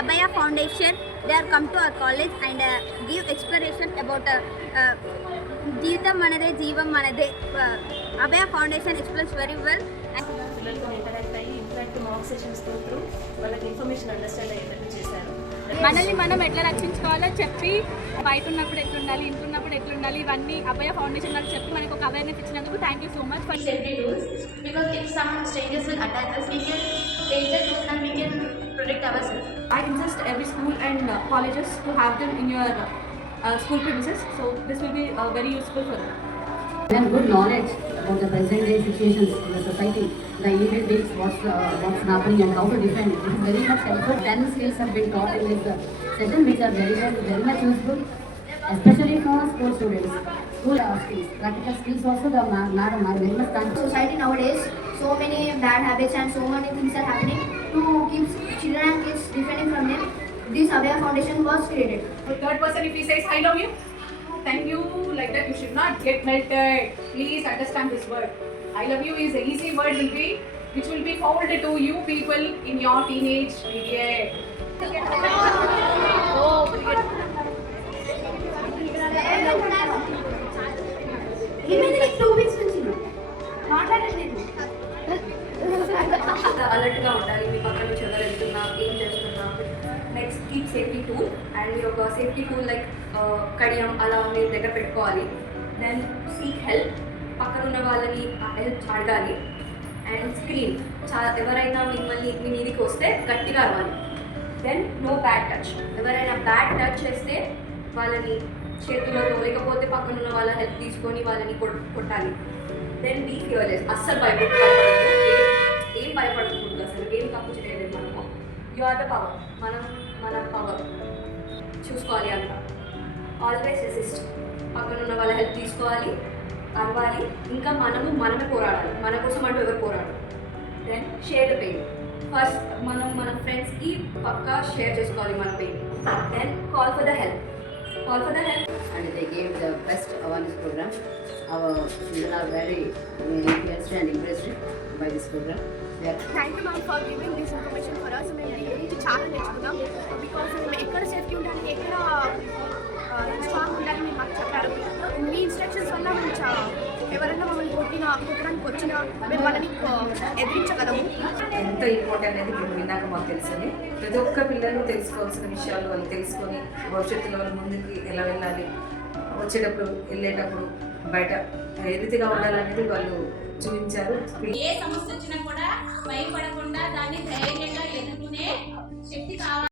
Abhaya Foundation. They are come to our college and give explanation about Jeetam Manade, Jeevam Manade. Abhaya Foundation explains very well. పిల్లలతో ఇంటరాక్ట్ అయ్యి ఇన్ఫాక్ట్ మాక్ sessions through వాళ్ళకి information understand అయ్యేటట్టు చేశారు. మనల్ని మనం ఎట్లా రక్షించుకోవాలో చెప్పి బయట ఉన్నప్పుడు ఎట్లుండాలి, ఇంట్లో ఉన్నప్పుడు ఎట్లుండాలి, ఇవన్నీ అభయ ఫౌండేషన్ వాళ్ళు చెప్పి మనకు ఒక అవేర్నెస్ ఇచ్చినందుకు thank you so much for safety tools, because if some strangers will attack us, we can take the tools and we can protect ourselves. I insist every school and colleges to have them in your school premises, so this will be very useful for them. And good knowledge about the present day situations in the society, the immediate days, what's happening and how to defend. It is very much helpful. 10 skills have been taught in this session, which are very much useful, especially for school students. School skills, practical skills also. The madam are very much thankful. Society nowadays, so many bad habits and so many things are happening. To keep children and kids defending from them, this Abhaya Foundation was created. The third person, if he says I love you, thank you, like that, you should not get melted. Please understand this word. I love you is an easy word which will be told to you people in your teenage period. అలర్ట్గా ఉండాలి, మీ పక్కన నుంచి ఎవరు వెళ్తున్నా, ఏం చేస్తున్నా. Next keep safety tool, and మీరు ఒక సేఫ్టీ టూల్ లైక్ కడియం అలా మీరు దగ్గర పెట్టుకోవాలి. దెన్ సీక్ హెల్ప్, పక్కన ఉన్న వాళ్ళని హెల్ప్ అడగాలి. అండ్ స్క్రీన్, ఎవరైనా మిమ్మల్ని మీ మీదికి వస్తే గట్టిగా అరవాలి. దెన్ నో బ్యాడ్ టచ్, ఎవరైనా బ్యాడ్ టచ్ చేస్తే వాళ్ళని చేతులతో లేకపోతే పక్కన ఉన్న వాళ్ళ హెల్ప్ తీసుకొని వాళ్ళని కొట్టాలి. దెన్ బీ ఫియర్లెస్, అస్సలు భయపడకూడదు, ఏం భయపడకూడదు, అసలు ఏం తప్పు చేయలేదు మనము. యు ఆర్ ద పవర్, మన పవర్ చూసుకోవాలి అంతా. ఆల్వేస్ రెసిస్ట్, పక్కన ఉన్న వాళ్ళ హెల్ప్ తీసుకోవాలి, అవ్వాలి, ఇంకా మనమే పోరాడాలి, మన కోసం అంటూ ఎవరు పోరాడు. Then share the pain, first మన ఫ్రెండ్స్కి పక్కా షేర్ చేసుకోవాలి మన పెయిన్. Then call for the help. And they gave the best awareness program. Our children are very influenced and impressed by this program. Thank you ma'am for giving this information for us. మేము దీని గురించి చాలా నేర్చుకున్నాం. బికాస్ మేము ఎక్కడ సేఫ్టీ ఉండాలి, ఎక్కడ స్ట్రాంగ్ ఉండాలి మీరు మాకు చెప్పారు. మీ ఇన్స్ట్రక్షన్స్ వల్ల మేము ఎవరైనా మమ్మల్ని కొట్టడానికి వచ్చినా మేము వాళ్ళని ఎదిరించగలము. ఎంత ఇంపార్టెంట్ అనేది ఇప్పుడు విన్నాక మాకు తెలిసింది. ప్రతి ఒక్క పిల్లలు తెలుసుకోవాల్సిన విషయాలు వాళ్ళు తెలుసుకొని భవిష్యత్తులో వాళ్ళు ముందుకు ఎలా వెళ్ళాలి, వచ్చేటప్పుడు వెళ్ళేటప్పుడు బయట ఏ రీతిగా ఉండాలనేది వాళ్ళు చూపించారు. ఏ సమస్య వచ్చినా కూడా భయపడకుండా దాన్ని ధైర్యంగా ఎదుర్కొనే శక్తి కావాలి.